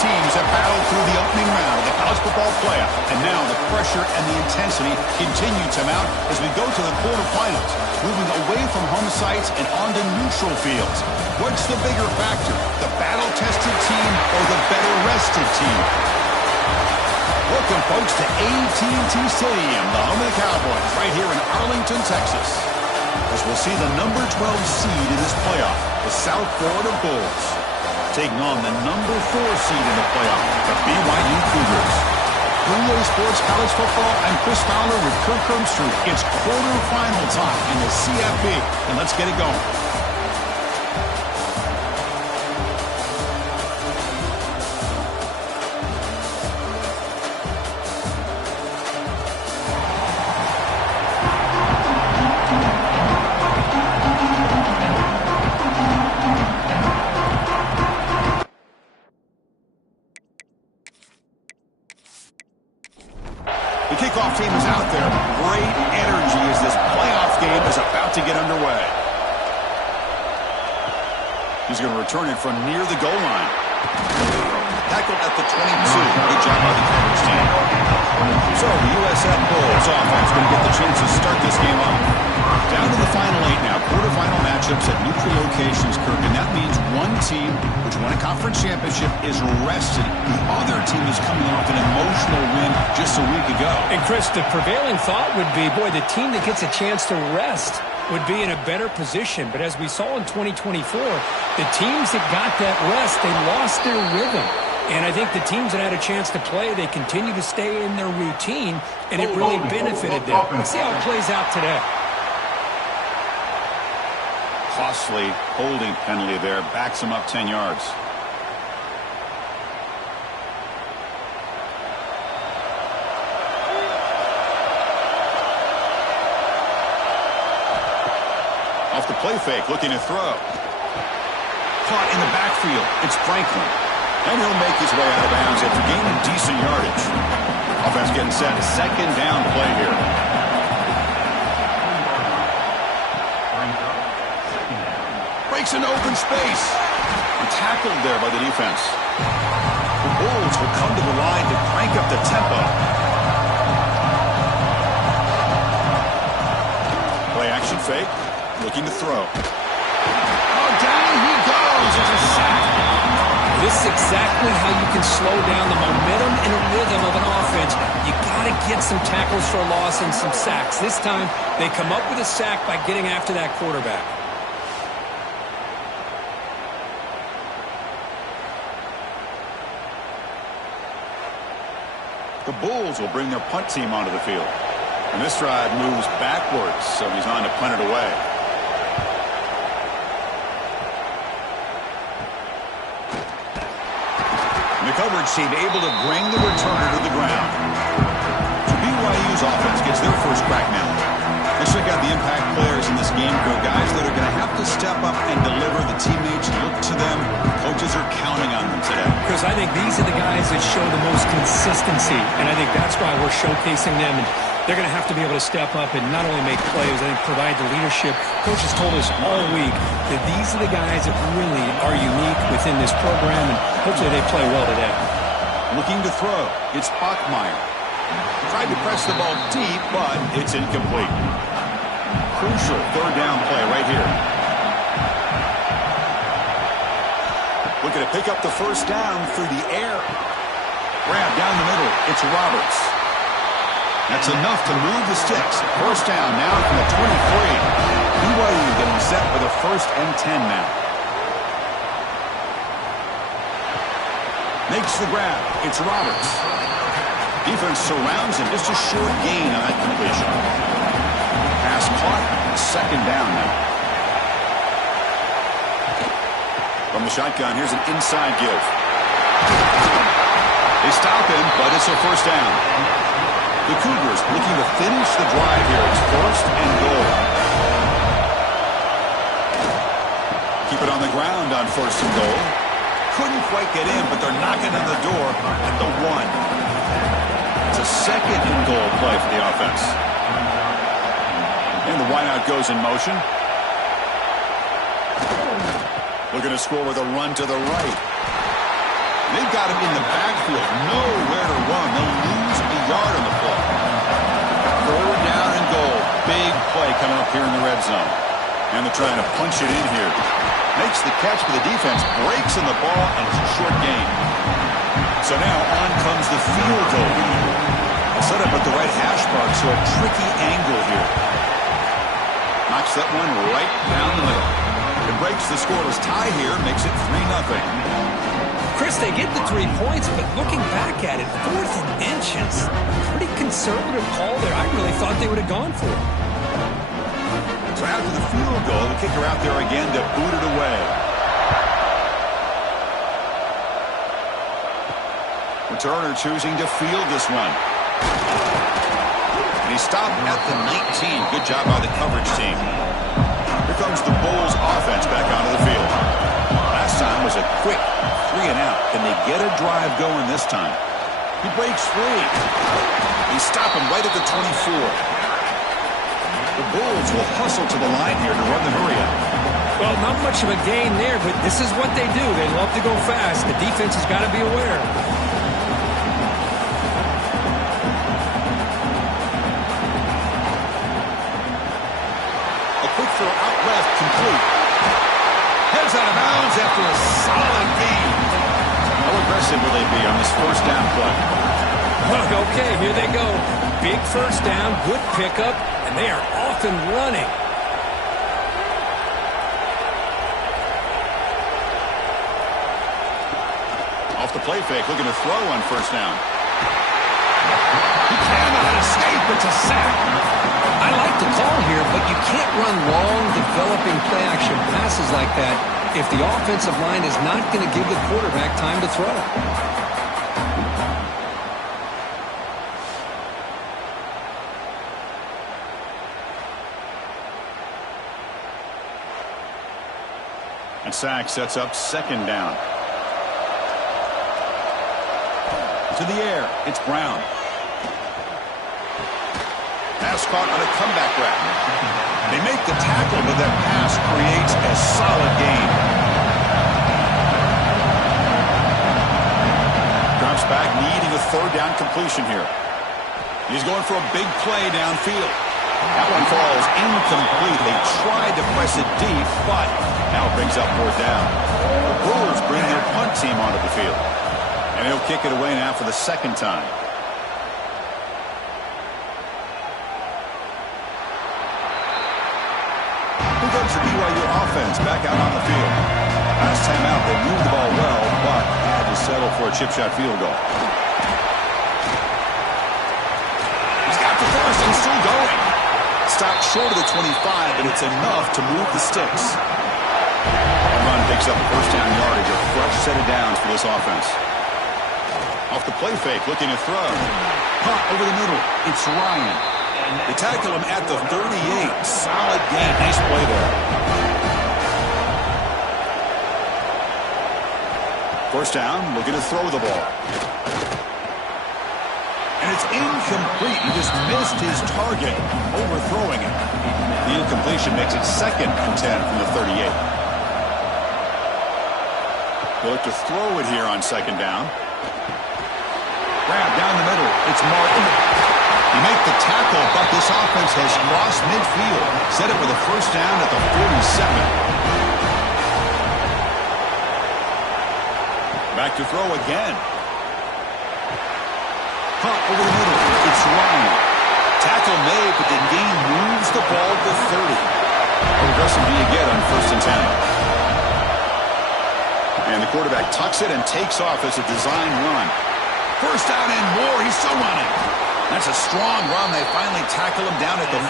teams have battled through the opening round of the college football playoff, and now the pressure and the intensity continue to mount as we go to the quarterfinals, moving away from home sites and onto neutral fields. What's the bigger factor, the battle-tested team or the better-rested team? Welcome, folks, to AT&T Stadium, the home of the Cowboys, right here in Arlington, Texas, as we'll see the number 12 seed in this playoff, the South Florida Bulls, taking on the number 4 seed in the playoff, the BYU Cougars. EA Sports College Football, I'm Chris Fowler with Kirk Herbstreit. It's quarterfinal time in the CFB, and let's get it going. The kickoff team is out there. Great energy as this playoff game is about to get underway. He's going to return it from near the goal line. Tackled at the 22. Good job by the coverage team. So the USF Bulls offense going to get the chance to start this game off. Down to the final 8 now. Quarterfinal matchups at neutral locations, Kirk. And that means one team, which won a conference championship, is rested. The other team is coming off an emotional win just a week ago. And, Chris, the prevailing thought would be, boy, the team that gets a chance to rest would be in a better position. But as we saw in 2024, the teams that got that rest, they lost their rhythm. And I think the teams that had a chance to play, they continue to stay in their routine, and it really benefited them. Let's see how it plays out today. Costly holding penalty there. Backs him up 10 yards. Off the play fake, looking to throw. Caught in the backfield. It's Franklin. And he'll make his way out of bounds after gaining decent yardage. Offense getting set. A second down play here. Breaks into open space. And tackled there by the defense. The Bulls will come to the line to crank up the tempo. Play action fake. Looking to throw. Oh, down he goes. It's a sack. This is exactly how you can slow down the momentum and rhythm of an offense. You got to get some tackles for loss and some sacks. This time, they come up with a sack by getting after that quarterback. The Bulls will bring their punt team onto the field. And this drive moves backwards, so he's on to punt it away. The coverage team able to bring the returner to the ground. So BYU's offense gets their first crack now. Let's check out the impact players in this game, guys that are going to have to step up and deliver. The teammates look to them. Coaches are counting on them today. Because I think these are the guys that show the most consistency, and I think that's why we're showcasing them. And they're going to have to be able to step up and not only make plays, I think provide the leadership. Coaches told us all week that these are the guys that really are unique within this program, and hopefully they play well today. Looking to throw. It's Bachmeyer. Tried to press the ball deep, but it's incomplete. Crucial third down play right here. Looking to pick up the first down through the air. Grab down the middle. It's Roberts. That's enough to move the sticks. First down now from the 23. BYU getting set for the 1st and 10 now. Makes the grab. It's Roberts. Defense surrounds him. Just a short gain on that completion. Pass caught. Second down now. From the shotgun, here's an inside give. They stop him, but it's a first down. The Cougars looking to finish the drive here. It's 1st and goal. Keep it on the ground on 1st and goal. Couldn't quite get in, but they're knocking on the door at the 1. It's a 2nd and goal play for the offense. And the wideout goes in motion. Looking to score with a run to the right. They've got him in the backfield. Nowhere to run. They'll lose a yard on the play. 4th down and goal. Big play coming up here in the red zone. And they're trying to punch it in here. Makes the catch for the defense. Breaks in the ball, and it's a short gain. So now on comes the field goal. They'll set up at the right hash mark, so a tricky angle here. Knocks that one right down the middle. It breaks the scoreless tie here, makes it 3-0. Chris, they get the 3 points, but looking back at it, 4th and inches. Pretty conservative call there. I really thought they would have gone for it. So after the field goal, the kicker out there again to boot it away. Returner choosing to field this one. And he stopped at the 19. Good job by the coverage team. Here comes the Bulls offense back onto the field. Last time was a quick 3 and out. Can they get a drive going this time? He breaks free. He stopped him right at the 24. The Bulls will hustle to the line here to run the hurry-up. Well, not much of a gain there, but this is what they do. They love to go fast. The defense has got to be aware. A quick throw out left, complete. Heads out of bounds after a solid gain. How aggressive will they be on this 1st down play? Okay, here they go. Big 1st down, good pickup, and they are off and running. Off the play fake, looking to throw on 1st down. He cannot escape. It's a sack. I like the call here, but you can't run long, developing play-action passes like that if the offensive line is not going to give the quarterback time to throw. And sack sets up 2nd down. To the air, it's Brown. Pass caught on a comeback route. They make the tackle, but that pass creates a solid gain. Drops back, needing a 3rd down completion here. He's going for a big play downfield. That one falls incomplete. They tried to press it deep, but now it brings up 4th down. The Bulls bring their punt team onto the field. And he'll kick it away now for the 2nd time. Here comes the BYU offense back out on the field. Last time out, they moved the ball well, but had to settle for a chip shot field goal. He's got the first and still going. Stopped short of the 25, but it's enough to move the sticks. That run picks up 1st down yardage, a fresh set of downs for this offense. Off the play fake, looking to throw. Caught over the middle. It's Ryan. They tackle him at the 38. Solid gain. Nice play there. 1st down, looking to throw the ball. And it's incomplete. He just missed his target, overthrowing it. The incompletion makes it 2nd and 10 from the 38. They'll look to throw it here on 2nd down. Grab down the middle. It's Martin. You make the tackle, but this offense has crossed midfield. Set it with a 1st down at the 47. Back to throw again. Caught over the middle. It's Ryan. Tackle made, but the gain moves the ball to 30. How aggressive do you get on 1st and 10? And the quarterback tucks it and takes off as a design run. 1st down and more. He's still running. That's a strong run. They finally tackle him down at the 4.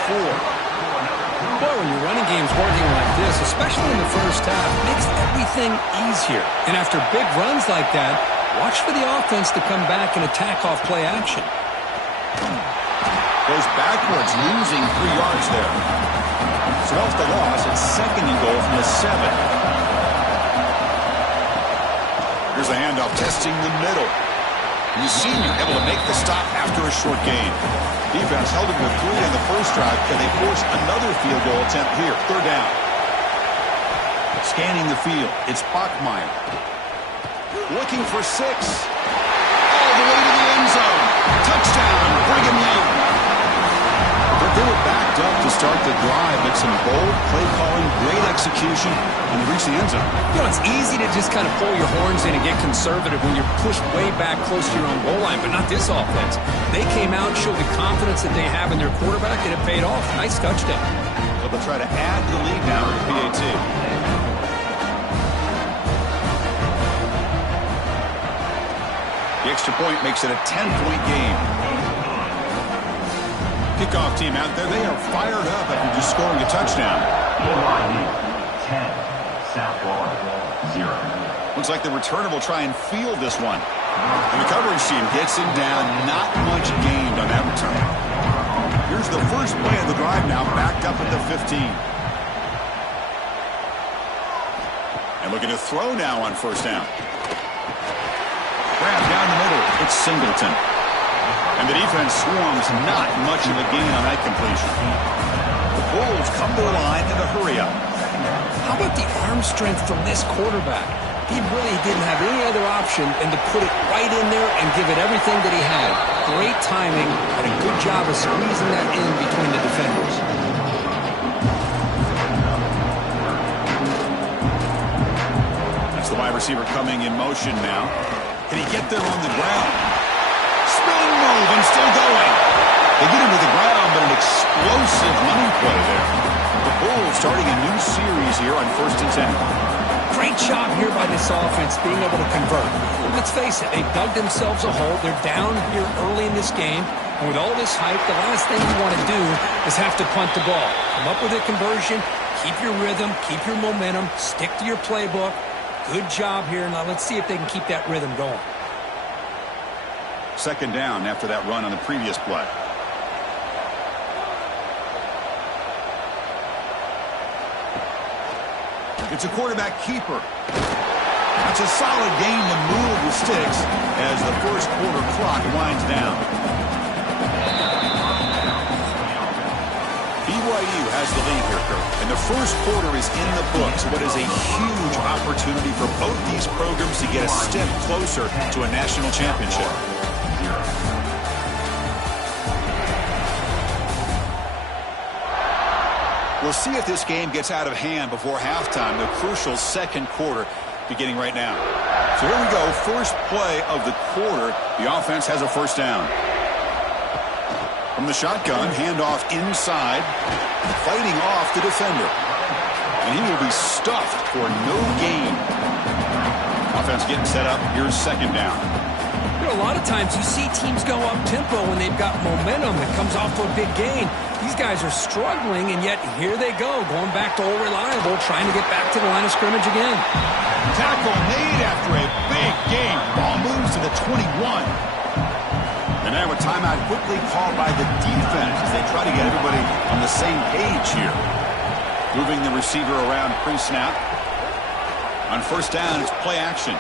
Boy, when your running game's working like this, especially in the 1st half, it makes everything easier. And after big runs like that, watch for the offense to come back and attack off play action. Goes backwards, losing 3 yards there. So off the loss, it's 2nd and goal from the 7. Here's a handoff, testing the middle. And the senior able to make the stop after a short gain. Defense held him with 3 on the 1st drive. Can they force another field goal attempt here? 3rd down. Scanning the field. It's Bachmeier. Looking for 6. All the way to the end zone. Touchdown, Brigham Young. But they were backed up to start the drive, but some bold play calling, great execution, and they reached the end zone. You know, it's easy to just kind of pull your horns in and get conservative when you're pushed way back close to your own goal line, but not this offense. They came out, showed the confidence that they have in their quarterback, and it paid off. Nice touchdown. So they'll try to add to the lead now with the PAT. The extra point makes it a 10-point game. Kickoff team out there, they are fired up after just scoring a touchdown. 10, South Florida, 0. Looks like the returner will try and field this one. And the coverage team gets him down. Not much gained on that return. Here's the first play of the drive now, backed up at the 15. And looking to throw now on first down. Grab down the middle. It's Singleton. And the defense swarms, not much of a gain on that completion. The Bulls come to the line in a hurry up. How about the arm strength from this quarterback? He really didn't have any other option than to put it right in there and give it everything that he had. Great timing and a good job of squeezing that in between the defenders. That's the wide receiver coming in motion now. Can he get there on the ground? Spin move and still going. They get him to the ground, but an explosive money play there. The Bulls starting a new series here on 1st and 10. Great job here by this offense being able to convert. Let's face it, they've dug themselves a hole. They're down here early in this game. And with all this hype, the last thing you want to do is have to punt the ball. Come up with a conversion, keep your rhythm, keep your momentum, stick to your playbook. Good job here. Now let's see if they can keep that rhythm going. Second down after that run on the previous play. It's a quarterback keeper. That's a solid gain to move the sticks as the first quarter clock winds down. BYU has the lead here, Kirk. And the first quarter is in the books. What is a huge opportunity for both these programs to get a step closer to a national championship. We'll see if this game gets out of hand before halftime. The crucial second quarter beginning right now. So here we go. First play of the quarter. The offense has a first down. From the shotgun, handoff inside. Fighting off the defender. And he will be stuffed for no gain. Offense getting set up. Here's second down. You know, a lot of times you see teams go up-tempo when they've got momentum that comes off for a big gain. These guys are struggling, and yet here they go, going back to old reliable, trying to get back to the line of scrimmage again. Tackle made after a big gain. Ball moves to the 21. And now a timeout quickly called by the defense as they try to get everybody on the same page here. Moving the receiver around pre-snap. On first down, it's play action.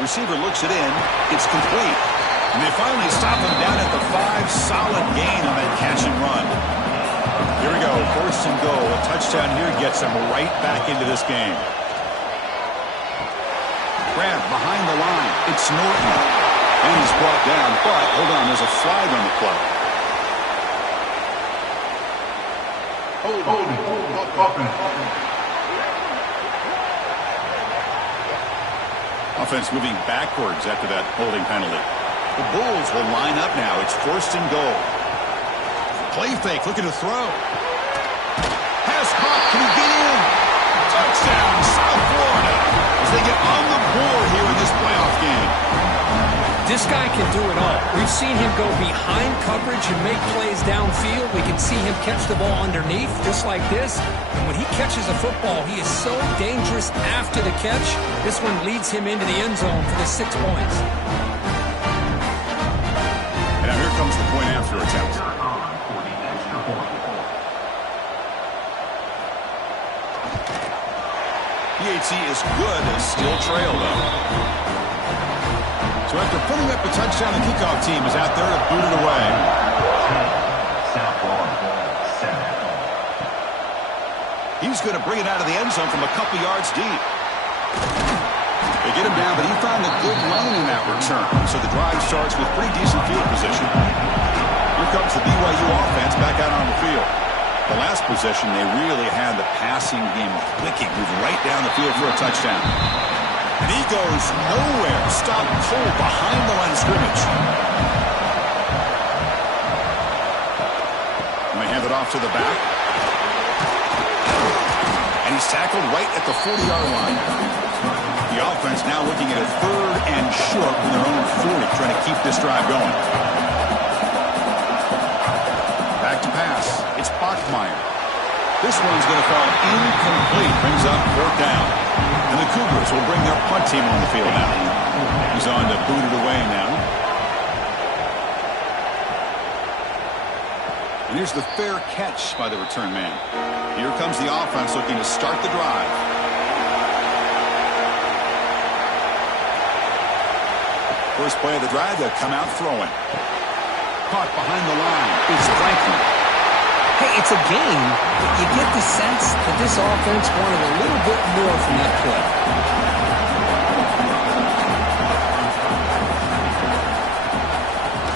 Receiver looks it in. It's complete. And they finally stop him down at the 5. Solid gain on that catch and run. Here we go. First and goal. A touchdown here gets him right back into this game. Grab behind the line. It's Norton. And he's brought down. But, hold on, there's a flag on the play. Offense moving backwards after that holding penalty. The Bulls will line up now. It's first and goal. Play fake, looking to throw. Pass caught. Can he get in? Touchdown, South Florida, as they get on the board here in this playoff game. This guy can do it all. We've seen him go behind coverage and make plays downfield. We can see him catch the ball underneath, just like this. And when he catches a football, he is so dangerous after the catch. This one leads him into the end zone for the 6 points. And now here comes the point after attempt. PAT is good, and still trail, though. So after putting up the touchdown, the kickoff team is out there to boot it away. He's going to bring it out of the end zone from a couple yards deep. They get him down, but he found a good lane in that return. So the drive starts with pretty decent field position. Here comes the BYU offense back out on the field. The last possession, they really had the passing game clicking, moved right down the field for a touchdown. And he goes nowhere. Stopped cold behind the line of scrimmage. And they hand it off to the back. And he's tackled right at the 40-yard line. The offense now looking at a 3rd and short from their own 40, trying to keep this drive going. Back to pass. It's Bachmeier. This one's going to fall incomplete. Brings up 4th down. And the Cougars will bring their punt team on the field now. He's on to boot it away now. And here's the fair catch by the return man. Here comes the offense looking to start the drive. First play of the drive, they'll come out throwing. Caught behind the line is Franklin. Hey, it's a game, but you get the sense that this offense wanted a little bit more from that play.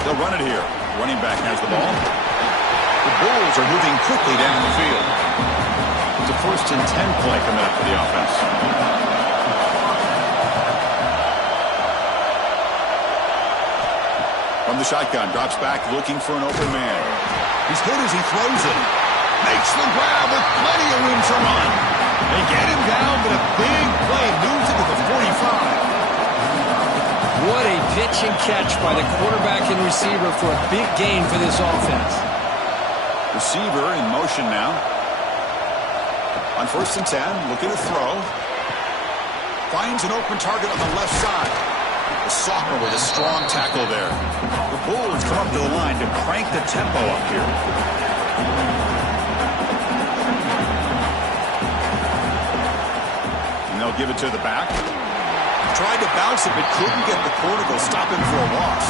They'll run it here. Running back has the ball. The Bulls are moving quickly down the field. It's a 1st and 10 play coming up for the offense. From the shotgun, drops back looking for an open man. He's good as he throws it. Makes the grab with plenty of room to run. They get him down, but a big play moves into the 45. What a pitch and catch by the quarterback and receiver for a big gain for this offense. Receiver in motion now. On 1st and 10, looking to throw. Finds an open target on the left side. The sophomore with a strong tackle there. The Bulls come up to the line to crank the tempo up here. And they'll give it to the back. Tried to bounce it, but couldn't get the corner to stop him for a loss.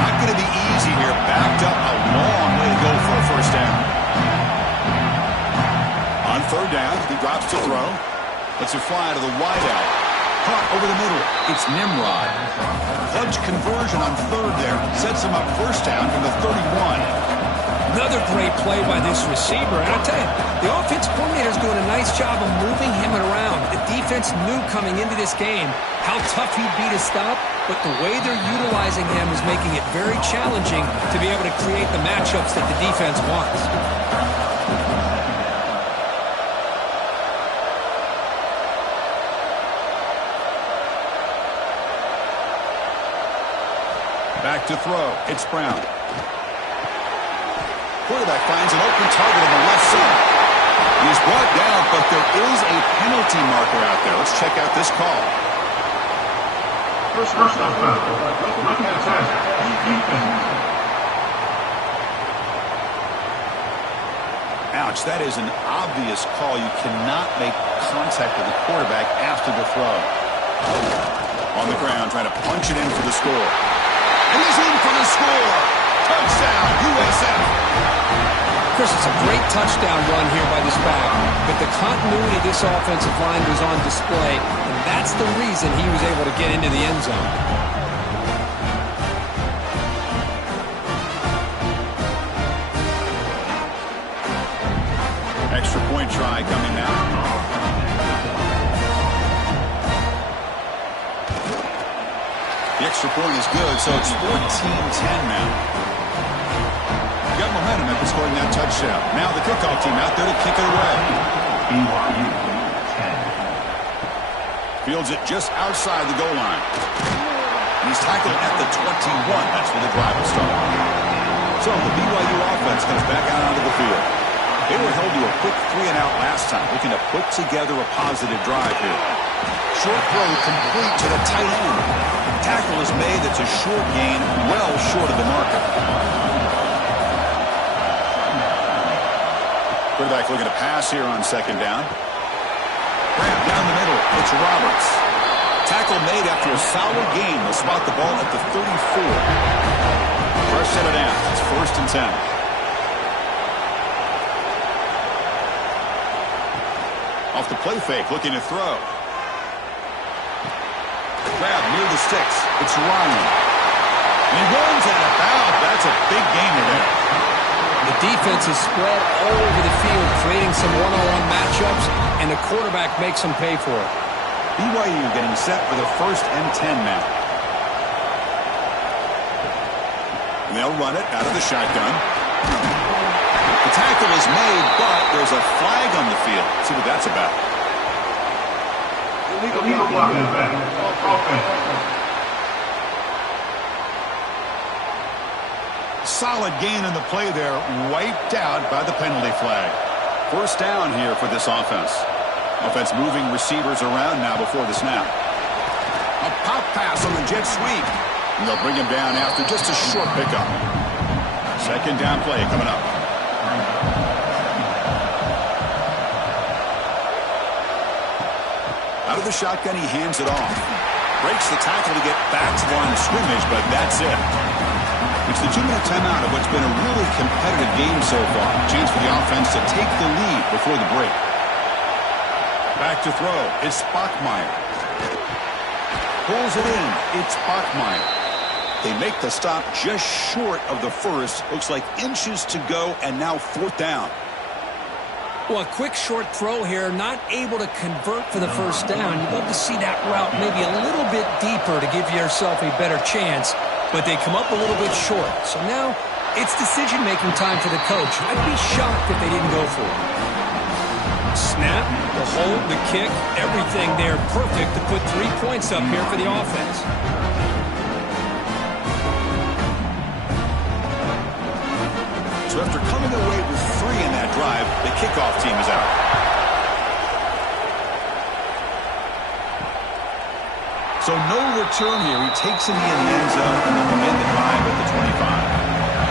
Not going to be easy here. Backed up a long way to go for a 1st down. On 3rd down, he drops to throw. Lets it fly to the wideout. Caught over the middle. It's Nimrod. Clutch conversion on 3rd there. Sets him up 1st down from the 31. Another great play by this receiver. And I'll tell you, the offense coordinator's doing a nice job of moving him around. The defense knew coming into this game how tough he'd be to stop, but the way they're utilizing him is making it very challenging to be able to create the matchups that the defense wants. Back to throw. It's Brown. Quarterback finds an open target on the left side. He's brought down, but there is a penalty marker out there. Let's check out this call. First up, look at that. Ouch, that is an obvious call. You cannot make contact with the quarterback after the throw. On the ground, trying to punch it in for the score. And he's in for the score. Touchdown, USF. Chris, it's a great touchdown run here by this back, but the continuity of this offensive line was on display, and that's the reason he was able to get into the end zone. Extra point try coming now. The extra point is good, so it's 14-10 now. Got momentum after scoring that touchdown. Now the kickoff team out there to kick it away. BYU 10. Fields it just outside the goal line. And he's tackled at the 21. That's where the drive will start. So the BYU offense comes back out onto the field. They were held to a quick 3-and-out last time, looking to put together a positive drive here. Short throw complete to the tight end. Tackle is made. That's a short gain, well short of the marker. Quarterback looking to pass here on 2nd down. Grab down the middle. It's Roberts. Tackle made after a solid gain. They'll spot the ball at the 34. First set it down. It's 1st and 10. Off the play fake, looking to throw. grab near the sticks. It's Ryan. And he runs out of bounds. That's a big gainer there. The defense is spread all over the field, creating some one-on-one matchups, and the quarterback makes them pay for it. BYU getting set for the 1st and 10 now. And they'll run it out of the shotgun. The tackle is made, but there's a flag on the field. Let's see what that's about. Illegal blocking back. Offense. Solid gain in the play there, wiped out by the penalty flag. 1st down here for this offense. Offense moving receivers around now before the snap. A pop pass on the jet sweep. And they'll bring him down after just a short pickup. 2nd down play coming up. Out of the shotgun, he hands it off. Breaks the tackle to get back to the line of scrimmage, but that's it. It's the 2-minute timeout of what's been a really competitive game so far. Chance for the offense to take the lead before the break. Back to throw. It's Bachmeier. Pulls it in. It's Bachmeier. They make the stop just short of the first. Looks like inches to go, and now 4th down. Well, a quick short throw here, not able to convert for the 1st down. You'd love to see that route maybe a little bit deeper to give yourself a better chance, but they come up a little bit short. So now it's decision-making time for the coach. I'd be shocked if they didn't go for it. Snap, the hold, the kick, everything there perfect to put 3 points up here for the offense. So after coming away with 3 in that drive, the kickoff team is out. So no return here. He takes it in the end zone, and they'll begin the drive at the 25.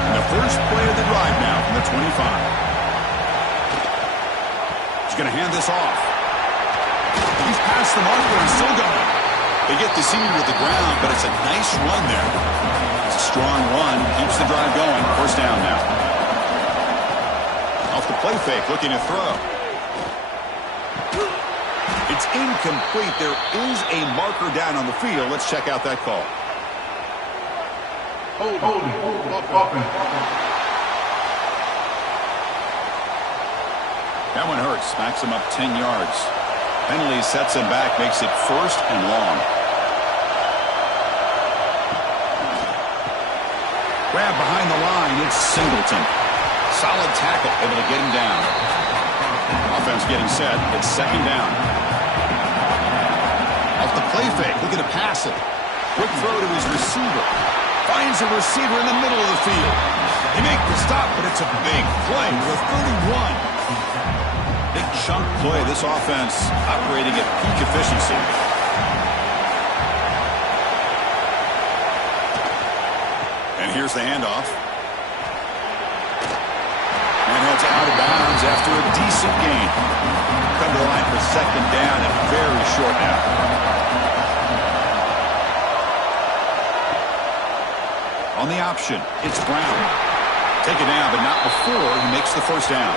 And the first play of the drive now from the 25. He's going to hand this off. He's past the marker and still going. They get the senior to the ground, but it's a nice run there. It's a strong run. Keeps the drive going. 1st down now. Off the play fake, looking to throw. It's incomplete. There is a marker down on the field. Let's check out that call. That one hurts. Smacks him up 10 yards. Penalty sets him back, makes it 1st and long. Grab behind the line. It's Singleton. Solid tackle, able to get him down. Offense getting set. It's 2nd down. Off the play fake, looking to pass it. Quick throw to his receiver. Finds a receiver in the middle of the field. They make the stop, but it's a big play for the 31. Big chunk play. This offense operating at peak efficiency. And here's the handoff. And it's out of bounds after a decent gain. Come to the line for 2nd down and very short now. On the option, it's Brown. Take it down, but not before he makes the 1st down.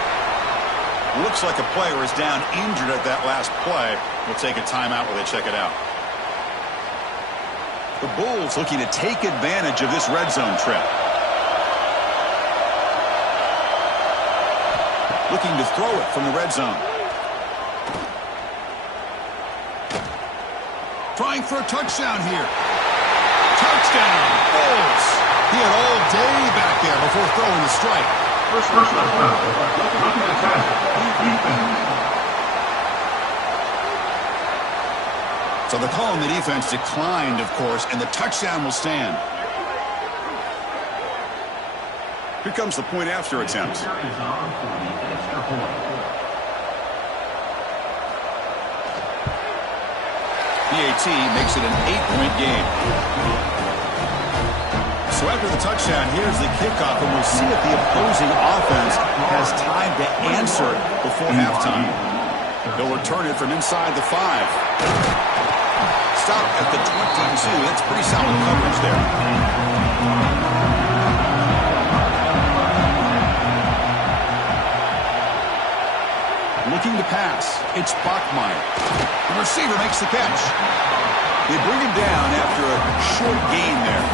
Looks like a player is down injured at that last play. We'll take a timeout while they check it out. The Bulls looking to take advantage of this red zone trip. Looking to throw it from the red zone. Trying for a touchdown here. Touchdown, Bulls. He had all day back there before throwing the strike. First looking at defense. So the call on the defense declined, of course, and the touchdown will stand. Here comes the point after attempt. PAT makes it an 8-point game. So after the touchdown, here's the kickoff, and we'll see if the opposing offense has time to answer before halftime. They'll return it from inside the 5. Stop at the 22. That's pretty solid coverage there. Looking to pass. It's Bachmeier. The receiver makes the catch. They bring him down after a short gain there.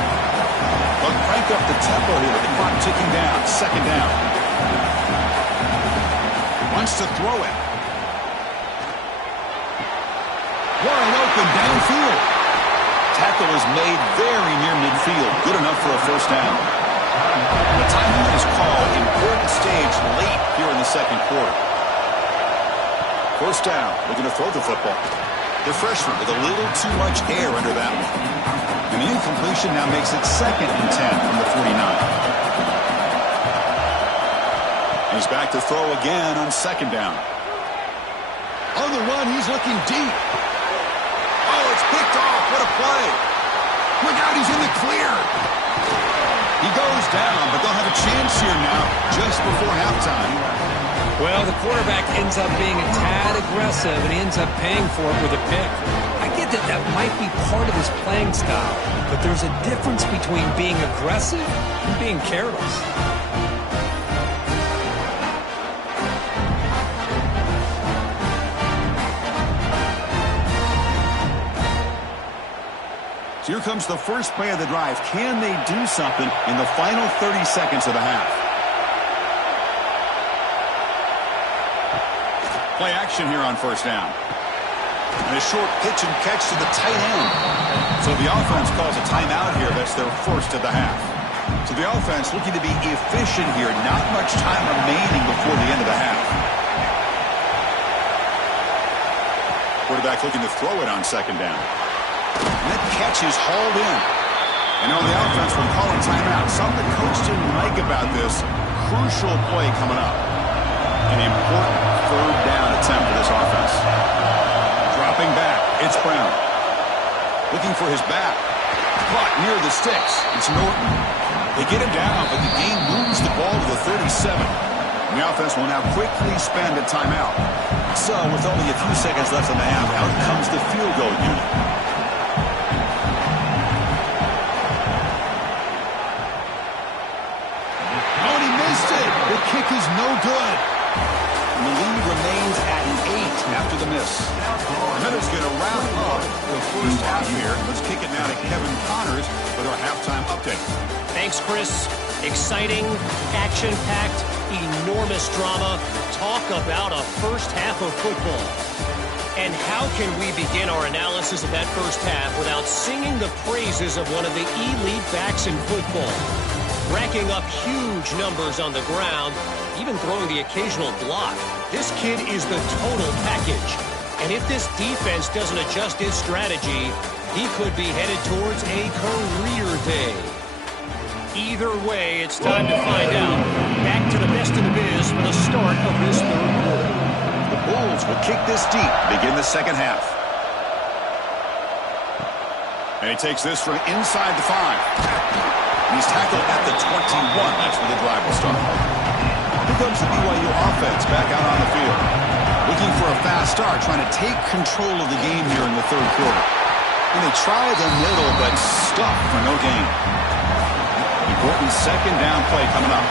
They'll crank up the tempo here with the clock ticking down. Second down. Wants to throw it. Wide open downfield. Tackle is made very near midfield. Good enough for a first down. The timeout is called. Important stage late here in the second quarter. First down. Looking to throw the football. The freshman with a little too much air under that one. And the incompletion now makes it 2nd and 10 from the 49. He's back to throw again on second down. On the run, he's looking deep. Oh, it's picked off. What a play. Look out, he's in the clear. He goes down, but they'll have a chance here now just before halftime. Well, the quarterback ends up being a tad aggressive, and he ends up paying for it with a pick. I get that that might be part of his playing style, but there's a difference between being aggressive and being careless. So here comes the first play of the drive. Can they do something in the final 30 seconds of the half? Play action here on first down. And a short pitch and catch to the tight end. So the offense calls a timeout here. That's their first of the half. So the offense looking to be efficient here. Not much time remaining before the end of the half. Quarterback looking to throw it on second down. And that catch is hauled in. And on the offense, we're calling timeout. Something the coach didn't like about this. Crucial play coming up. An important third down attempt for this offense. Dropping back. It's Brown. Looking for his back. Caught near the sticks. It's Norton. They get him down, but the game moves the ball to the 37. And the offense will now quickly spend a timeout. So, with only a few seconds left in the half, out comes the field goal unit. Oh, and he missed it. The kick is no good. And the lead remains at an 8 after the miss. That is going to wrap up the first half here. Let's kick it now to Kevin Connors with our halftime update. Thanks, Chris. Exciting, action-packed, enormous drama. Talk about a first half of football. And how can we begin our analysis of that first half without singing the praises of one of the elite backs in football? Racking up huge numbers on the ground, even throwing the occasional block. This kid is the total package. And if this defense doesn't adjust its strategy, he could be headed towards a career day. Either way, it's time to find out. Back to the best in the biz for the start of this third quarter. The Bulls will kick this deep to begin the second half. And he takes this from inside the 5. And he's tackled at the 21. That's where the drive will start. Here comes the BYU offense back out on the field. Looking for a fast start, trying to take control of the game here in the third quarter. And they try the middle, but stuck for no gain. Important second down play coming up.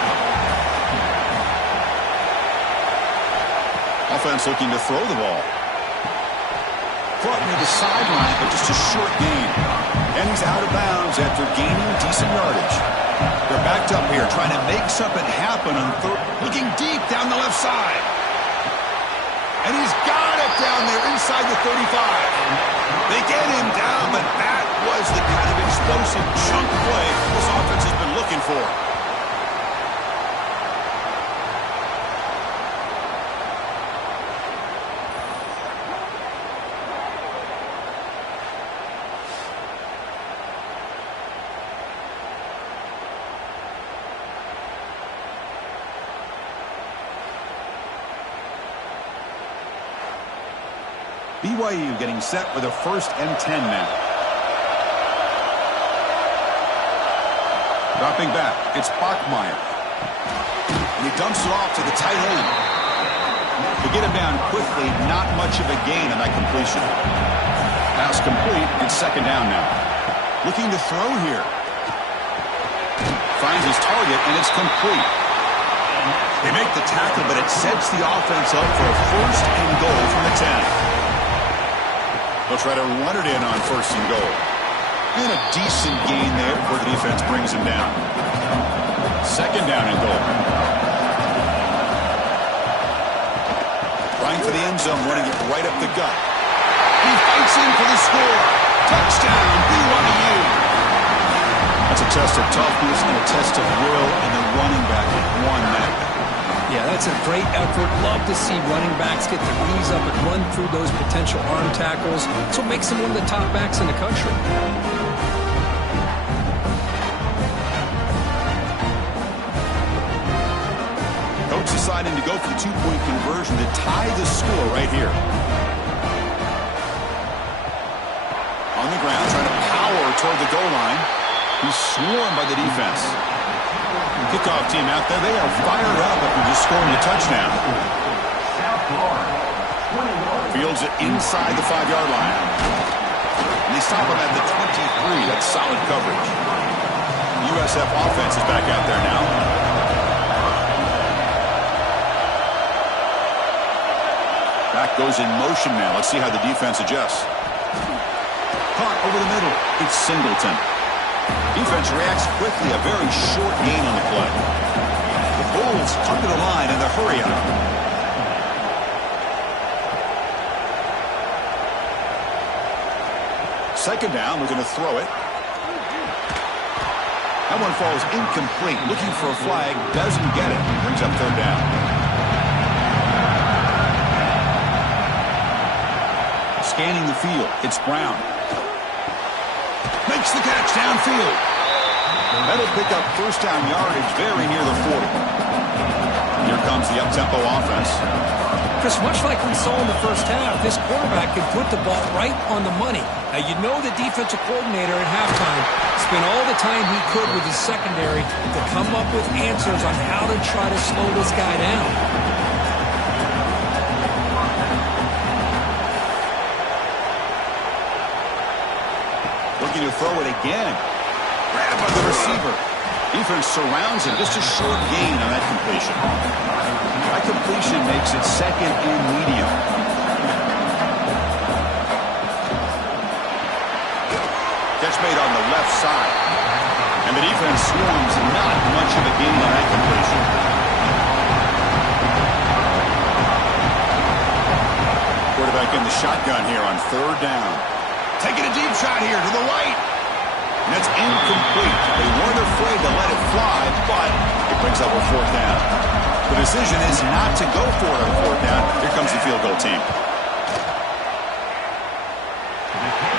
Offense looking to throw the ball. Caught near the sideline, but just a short gain. And he's out of bounds after gaining decent yardage. They're backed up here, trying to make something happen on third. Looking deep down the left side. And he's got it down there inside the 35. They get him down, but that was the kind of explosive chunk play this offense has been looking for. BYU getting set with a 1st and 10 now. Dropping back, it's Bachmeier. And he dumps it off to the tight end. To get him down quickly, not much of a gain on that completion. Pass complete, it's second down now. Looking to throw here. Finds his target, and it's complete. They make the tackle, but it sets the offense up for a 1st and goal from the 10. They'll try to run it in on 1st and goal. And a decent gain there before the defense brings him down. 2nd down and goal. Trying for the end zone, running it right up the gut. He fights in for the score. Touchdown, BYU. That's a test of toughness and a test of will, and the running back won that. Yeah, that's a great effort. Love to see running backs get their knees up and run through those potential arm tackles. That's what makes them one of the top backs in the country. Coach deciding to go for the 2-point conversion to tie the score right here. On the ground, trying to power toward the goal line. He's swarmed by the defense. Kickoff team out there. They are fired up after just scoring a touchdown. Fields it inside the 5-yard line. And they stop him at the 23. That's solid coverage. The USF offense is back out there now. Back goes in motion now. Let's see how the defense adjusts. Caught over the middle. It's Singleton. Defense reacts quickly. A very short gain on the play. The Bulls come to the line in the hurry up. Second down. We're going to throw it. That one falls incomplete. Looking for a flag. Doesn't get it. Brings up 3rd down. Scanning the field. It's Brown. Makes the catch downfield. That'll pick up 1st down yardage very near the 40. Here comes the up-tempo offense. Chris, much like we saw in the 1st half, this quarterback can put the ball right on the money. Now, you know the defensive coordinator at halftime spent all the time he could with his secondary to come up with answers on how to try to slow this guy down. Looking to throw it again. Grabbed by the receiver. Defense surrounds him. Just a short gain on that completion. That completion makes it 2nd and medium. Catch made on the left side. And the defense swarms. Not much of a gain on that completion. Quarterback in the shotgun here on 3rd down. Taking a deep shot here to the right. And that's incomplete. They weren't afraid to let it fly, but it brings up a 4th down. The decision is not to go for it on 4th down. Here comes the field goal team.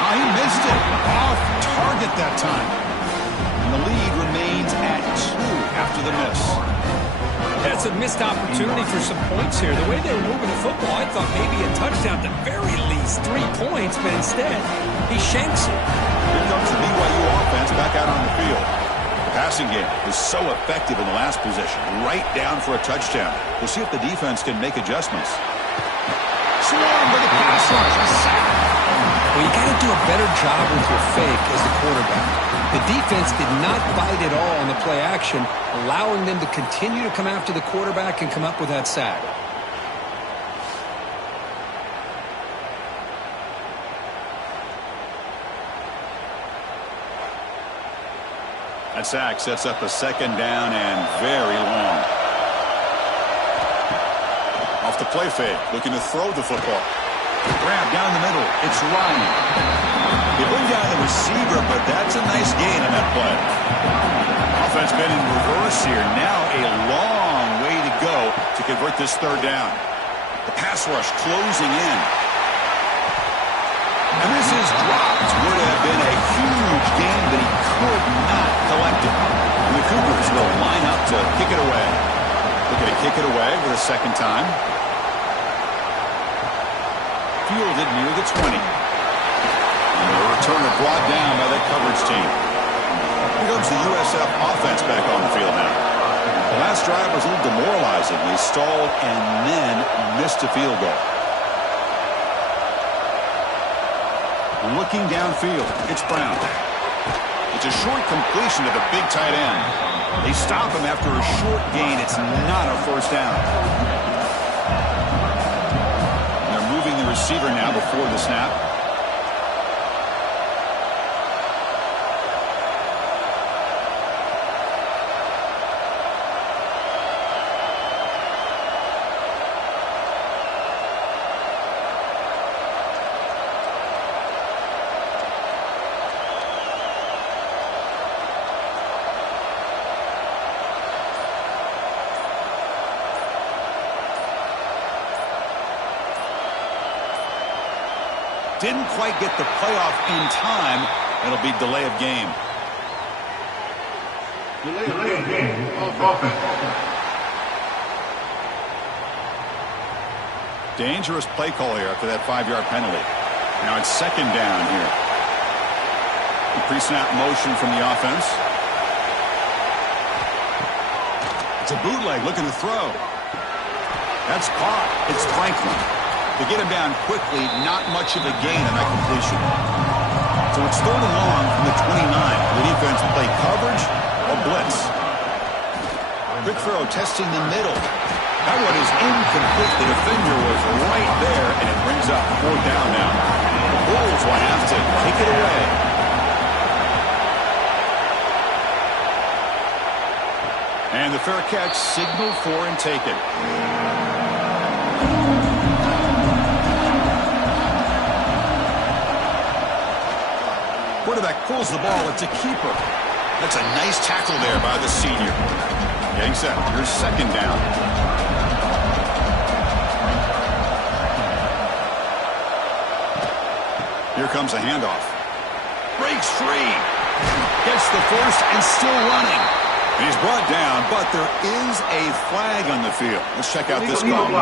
Oh, he missed it. Off target that time. And the lead remains at 2 after the miss. That's a missed opportunity for some points here. The way they were moving the football, I thought maybe a touchdown at the very least, 3 points, but instead, he shanks it. Here comes the BYU offense back out on the field. The passing game was so effective in the last possession, right down for a touchdown. We'll see if the defense can make adjustments. Swarm with the pass rush, a sack. Well, you got to do a better job with your fake as the quarterback. The defense did not bite at all on the play action, allowing them to continue to come after the quarterback and come up with that sack. That sack sets up a 2nd down and very long. Off the play fake, looking to throw the football. Grab down the middle. It's Ryan. They bring down the receiver, but that's a nice gain on that play. Offense been in reverse here. Now a long way to go to convert this 3rd down. The pass rush closing in. And this is dropped. Would have been a huge gain, but he could not collect it. And the Cougars will line up to kick it away. Looking to kick it away for the 2nd time. Fielded near the 20. And the returner brought down by that coverage team. Here comes the USF offense back on the field now. The last drive was a little demoralizing. They stalled and then missed a field goal. Looking downfield, it's Brown. It's a short completion to the big tight end. They stop him after a short gain. It's not a 1st down. They're moving the receiver now before the snap. didn't quite get the playoff in time. It'll be delay of game. Delay of game. Offense. Dangerous play call here after that 5-yard penalty. Now it's second down here. The pre-snap motion from the offense. It's a bootleg looking to throw. That's caught. It's Franklin. To get him down quickly, not much of a gain on that completion. So it's third and long from the 29. The defense play coverage or blitz. Quick throw testing the middle. That one is incomplete. The defender was right there, and it brings up fourth down now. The Bulls will have to kick it away. And the fair catch signaled for and taken. Quarterback pulls the ball. It's a keeper. That's a nice tackle there by the senior. Getting set. Here's second down. Here comes a handoff. Breaks free. Gets the first and still running. And he's brought down, but there is a flag on the field. Let's check out this call.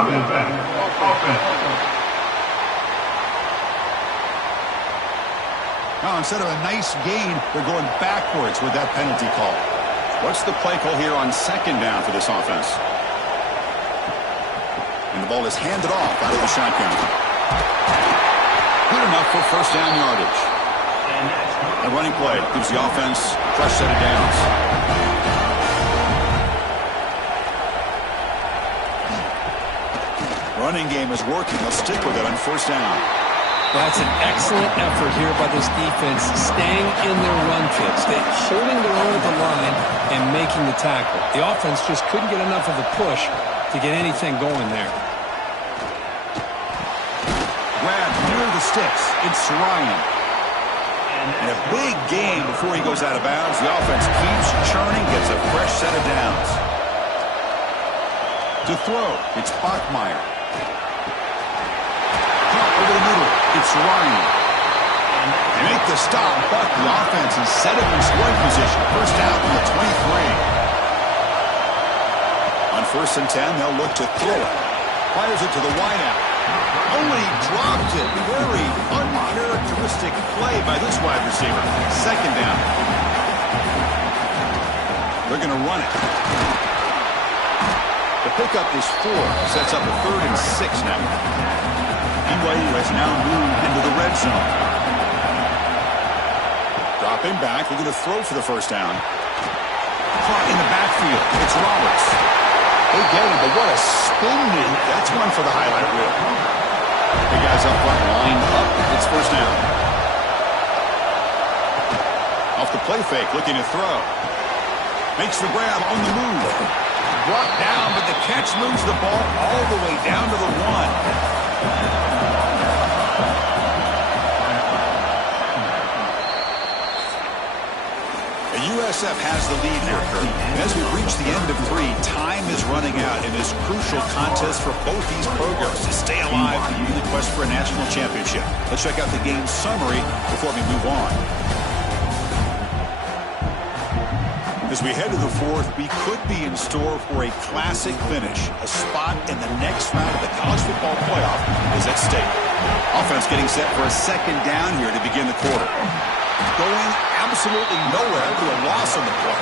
Now, instead of a nice gain, they're going backwards with that penalty call. What's the play call here on second down for this offense? And the ball is handed off out of the shotgun. Good enough for first down yardage. A running play gives the offense a fresh set of downs. Running game is working. They'll stick with it on first down. That's an excellent effort here by this defense, staying in their run fits. They're holding their own at the line and making the tackle. The offense just couldn't get enough of a push to get anything going there. Grab near the sticks. It's Ryan. And a big game before he goes out of bounds. The offense keeps churning, gets a fresh set of downs. To throw, it's Bachmeier. Over the middle, it's Ryan. They make the stop, but the offense is set up in scoring position. First down from the 23. On first and 10, they'll look to throw it. Fires it to the wideout. Oh, he dropped it. Very uncharacteristic play by this wide receiver. Second down. They're going to run it. The pickup is 4. Sets up a 3rd and 6 now. BYU has now moved into the red zone. Dropping back, looking to throw for the first down. Caught in the backfield. It's Roberts. They get him, but what a spin move. That's one for the highlight reel. The guys up front lined up. It's first down. Off the play fake, looking to throw. Makes the grab on the move. Brought down, but the catch moves the ball all the way down to the 1. USF has the lead here, Kurt. And as we reach the end of 3, time is running out in this crucial contest for both these programs to stay alive in the quest for a national championship. Let's check out the game summary before we move on. As we head to the 4th, we could be in store for a classic finish. A spot in the next round of the college football playoff is at stake. Offense getting set for a second down here to begin the quarter. Going absolutely nowhere to a loss on the play.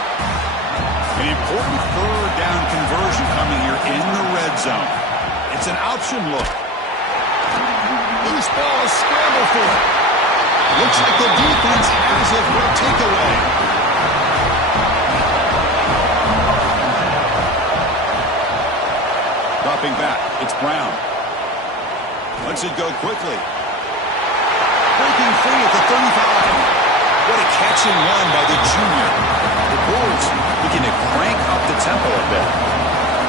An important 3rd down conversion coming here in the red zone. It's an option look. Loose ball, a scramble for it. Looks like the defense has it for a takeaway. Dropping back, it's Brown. Lets it go quickly. Breaking free at the 35. What a catch and run by the junior. The Bulls looking to crank up the tempo a bit.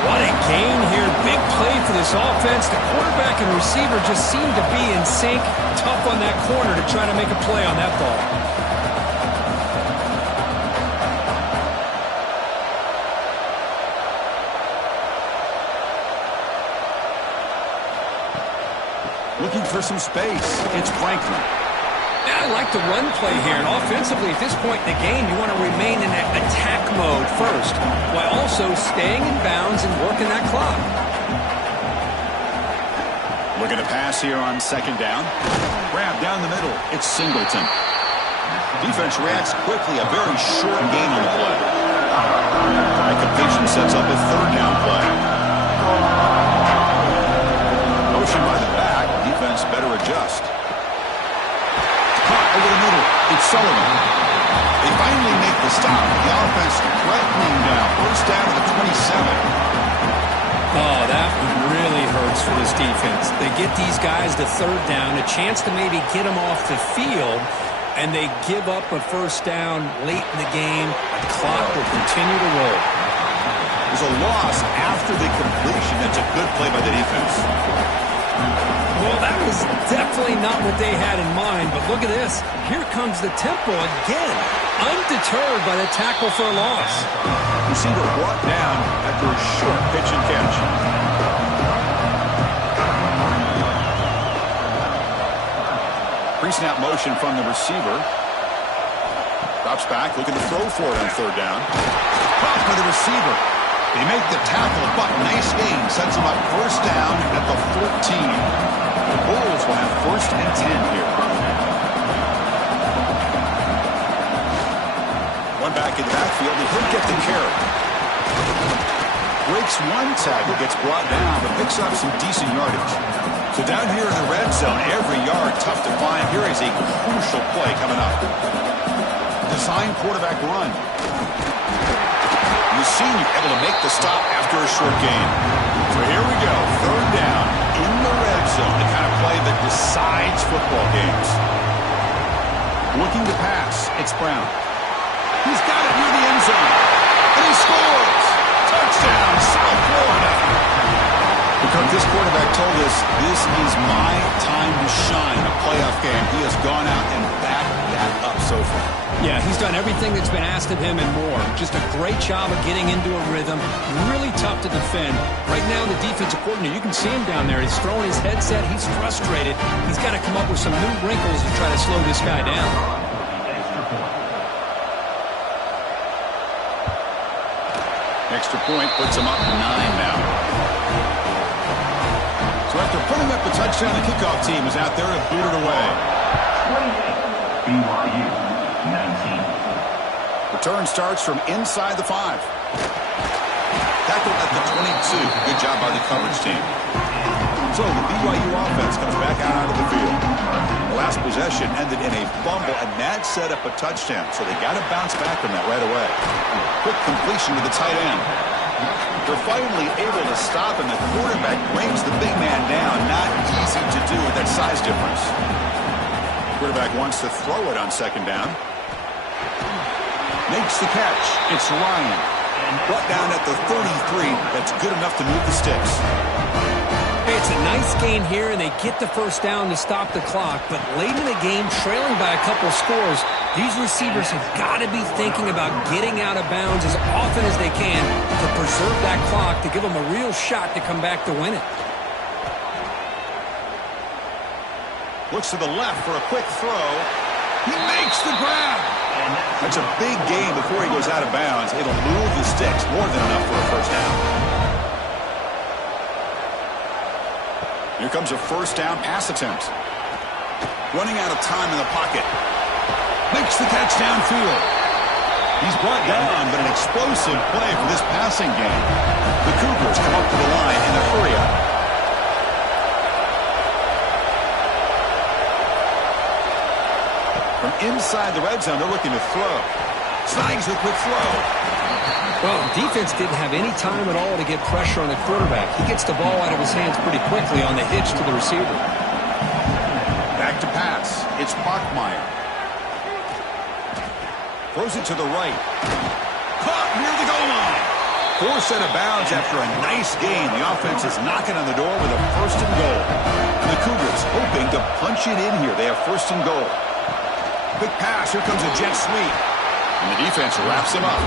What a gain here. Big play for this offense. The quarterback and receiver just seem to be in sync. Tough on that corner to try to make a play on that ball. Looking for some space. It's Franklin. Yeah, I like the run play here. And offensively, at this point in the game, you want to remain in that attack mode first, while also staying in bounds and working that clock. Looking to pass here on second down. Grab down the middle. It's Singleton. Defense reacts quickly. A very short gain on the play. High completion sets up a third down play. Motion by the back. Defense better adjust. Over the middle, it's Sullivan. They finally make the stop. The offense threatening now. First down to the 27. Oh, that really hurts for this defense. They get these guys to third down, a chance to maybe get them off the field, and they give up a first down late in the game. The clock will continue to roll. There's a loss after the completion. That's a good play by the defense. Well, that was definitely not what they had in mind, but look at this. Here comes the tempo again, undeterred by the tackle for a loss. Receiver brought down after a short pitch and catch. Pre-snap motion from the receiver. Drops back, looking to throw for it on third down. Caught by the receiver. They make the tackle, but nice gain. Sets them up first down at the 14. The Bulls will have first and 10 here. One back in the backfield, and he'll get the carry. Breaks one tackle, gets brought down, but picks up some decent yardage. So down here in the red zone, every yard tough to find. Here is a crucial play coming up. Design quarterback run. The senior able to make the stop after a short gain. So here we go, third down in the red zone, the kind of play that decides football games. Looking to pass, it's Brown. He's got it near the end zone, and he scores! Touchdown, South Florida! Because this quarterback told us this is my time to shine, a playoff game. He has gone out and backed that up so far. Yeah, he's done everything that's been asked of him and more. Just a great job of getting into a rhythm. Really tough to defend. Right now, the defensive coordinator, you can see him down there. He's throwing his headset. He's frustrated. He's got to come up with some new wrinkles to try to slow this guy down. Extra point puts him up 9 now. So after putting up a touchdown, the kickoff team is out there to boot it away. BYU 19. Return starts from inside the 5. Tackled at the 22. Good job by the coverage team. So the BYU offense comes back out onto the field. The last possession ended in a fumble, and that set up a touchdown. So they got to bounce back from that right away. Quick completion to the tight end. They're finally able to stop, and the quarterback brings the big man down. Not easy to do with that size difference. Quarterback wants to throw it on second down. Makes the catch. It's Ryan. Brought down at the 33. That's good enough to move the sticks. Hey, it's a nice gain here, and they get the first down to stop the clock. But late in the game, trailing by a couple scores, these receivers have got to be thinking about getting out of bounds as often as they can to preserve that clock, to give them a real shot to come back to win it. Looks to the left for a quick throw. He makes the grab. That's a big gain before he goes out of bounds. It'll move the sticks, more than enough for a first down. Here comes a first down pass attempt. Running out of time in the pocket. Makes the catch downfield. He's brought down, but an explosive play for this passing game. The Cougars come up to the line in a hurry up. From inside the red zone, they're looking to throw. Snags a quick throw. Well, defense didn't have any time at all to get pressure on the quarterback. He gets the ball out of his hands pretty quickly on the hitch to the receiver. Back to pass. It's Bachmeier. Throws it to the right. Caught near the goal line. Forced out of bounds after a nice gain. The offense is knocking on the door with a first and goal. And the Cougars hoping to punch it in here. They have first and goal. Quick pass. Here comes a jet sweep. And the defense wraps him up.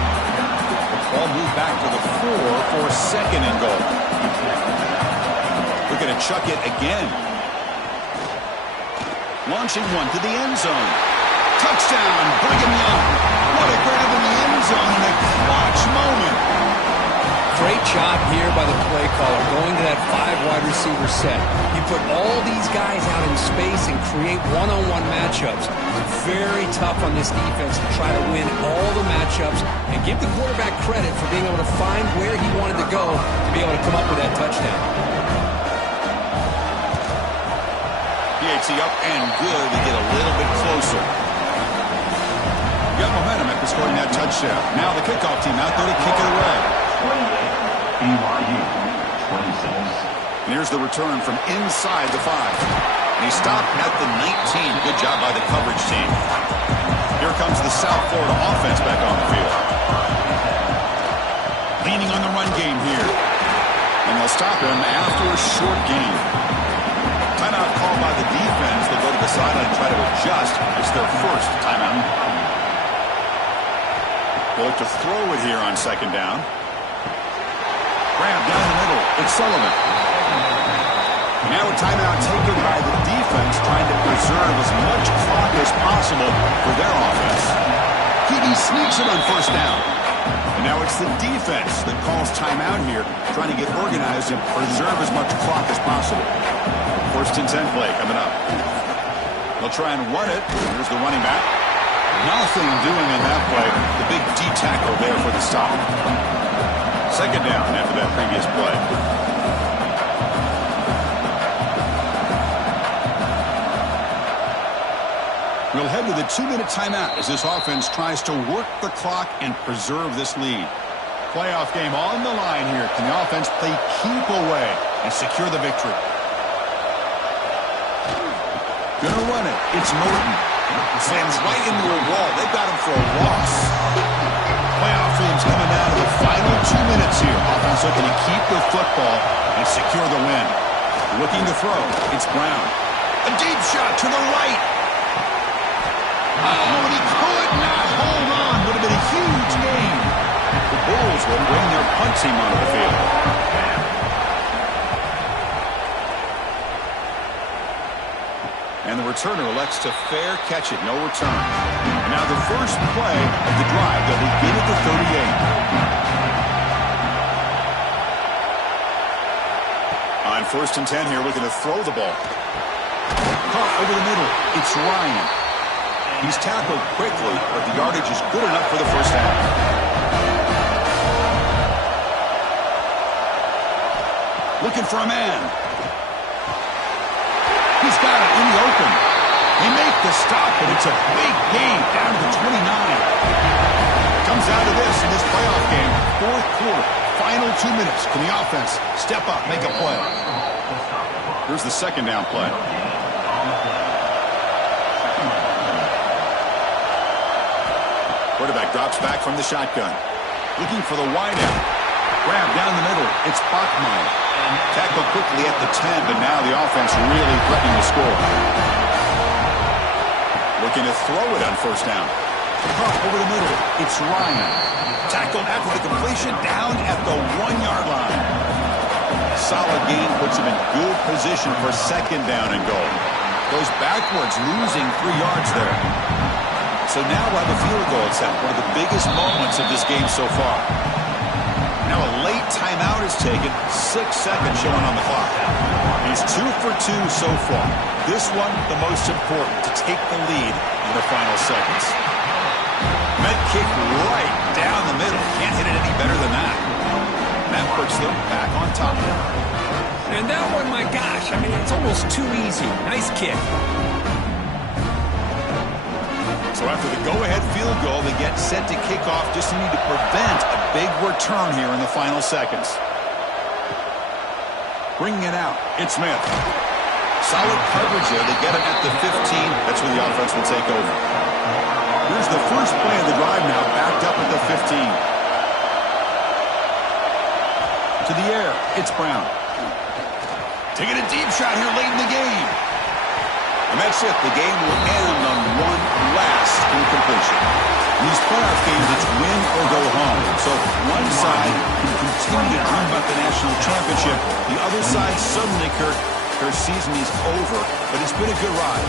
Ball moved back to the 4 for second and goal. We're going to chuck it again. Launching one to the end zone. Touchdown, Brigham Young. What a grab in the end zone in a clutch moment. Great job here by the play caller, going to that 5 wide receiver set. You put all these guys out in space and create one-on-one matchups. It's very tough on this defense to try to win all the matchups and give the quarterback credit for being able to find where he wanted to go to be able to come up with that touchdown. PAT up and good to get a little bit closer. Got momentum after scoring that touchdown. Now the kickoff team out there to kick it away. BYU 26. And here's the return from inside the 5. And he stopped at the 19. Good job by the coverage team. Here comes the South Florida offense back on the field. Leaning on the run game here. And they'll stop him after a short game. Timeout called by the defense. They'll go to the sideline and try to adjust. It's their first timeout. They'll look to throw it here on second down. Grab down the middle. It's Sullivan. Now a timeout taken by the defense, trying to preserve as much clock as possible for their offense. He sneaks it on first down. And now it's the defense that calls timeout here, trying to get organized and preserve as much clock as possible. First and 10 play coming up. They'll try and run it. Here's the running back. Nothing doing in that play. The big D tackle there for the stop. Second down after that previous play. We'll head to the 2-minute timeout as this offense tries to work the clock and preserve this lead. Playoff game on the line here. Can the offense play keep away and secure the victory? Gonna run it. It's Norton. Slams right into a wall. They've got him for a loss. Playoff teams coming down to the final 2 minutes here. Offense looking to keep the football and secure the win. Looking to throw. It's Brown. A deep shot to the right. Oh, and he could not hold on. Would have been a huge gain. The Bulls will bring their punt team onto the field. And the returner elects to fair catch it. No return. And now the first play of the drive. They'll begin at the 38. On first and 10 here, looking to throw the ball. Caught over the middle. It's Ryan. He's tackled quickly, but the yardage is good enough for the first down. Looking for a man. He's got it in the open. They make the stop, but it's a big gain down to the 29. Comes out of this in this playoff game. Fourth quarter, final 2 minutes. Can the offense step up, make a play? Here's the second down play. Quarterback drops back from the shotgun. Looking for the wideout. Grab down the middle. It's Bachmeyer. Tackled quickly at the 10, but now the offense really threatening to score. Looking to throw it on first down. Caught over the middle. It's Ryan. Tackled after the completion down at the 1-yard line. Solid gain puts him in good position for second down and goal. Goes backwards, losing 3 yards there. So now we'll have a field goal attempt, one of the biggest moments of this game so far. Now a late timeout is taken, 6 seconds showing on the clock. He's 2 for 2 so far. This one, the most important, to take the lead in the final seconds. Met kick right down the middle. Can't hit it any better than that. That puts them back on top. And that one, my gosh, I mean, it's almost too easy. Nice kick. So after the go-ahead field goal, they get set to kick off, just need to prevent a big return here in the final seconds. Bringing it out, it's Smith. Solid coverage there. They get him at the 15. That's where the offense will take over. Here's the first play of the drive now, backed up at the 15. To the air, it's Brown. Taking a deep shot here late in the game. And that's it. The game will end on one last incompletion. In these playoff games, it's win or go home. So one side can continue to dream about the national championship. The other side suddenly, Kirk, Their season is over, but it's been a good ride.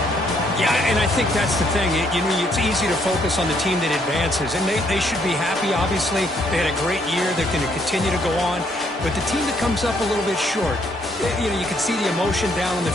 Yeah, and I think that's the thing. It's easy to focus on the team that advances, and they should be happy, obviously. They had a great year. They're going to continue to go on. But the team that comes up a little bit short, you can see the emotion down on the